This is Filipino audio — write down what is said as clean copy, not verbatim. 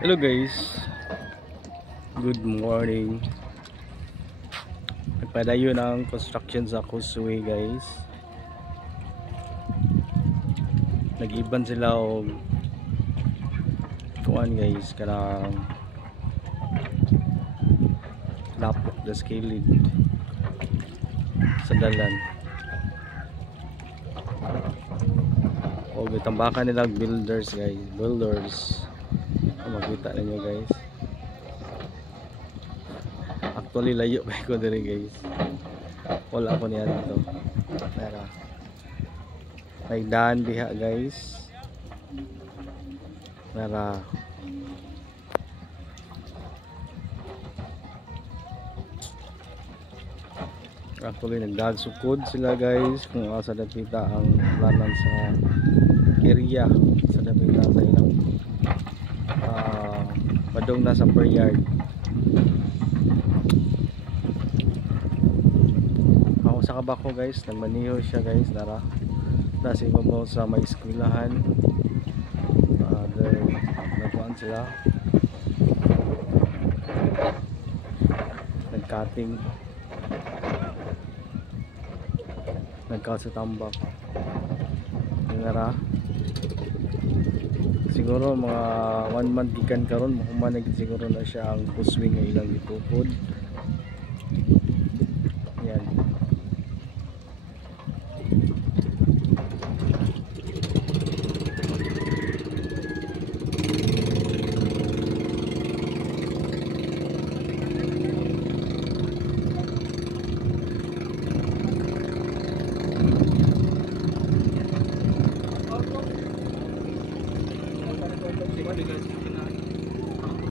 Hello guys, good morning. Nagpadayo ng construction sa causeway guys. Nag-iban sila og kuan guys, kanang lapok the skilled sa dalan. O gitambakan nila builders guys, makita ninyo guys. Actually layo kay ko diri guys, wala ko niya dito pero may daan diha guys. Nara actually nagdagsukod sila guys kung asa dapita ang planan sa area sa dapita sa ilang padong na sa per yard. Ako sa kabako guys, nagmaniho siya guys. Nasa ibabaw sa may eskwelahan. Nagkuhan sila, nagcutting, nagcut sa tambak. Siguro mga 1 month gikan karon, mahumanag siguro na siya ang puswing ng ilang itupod. Yan.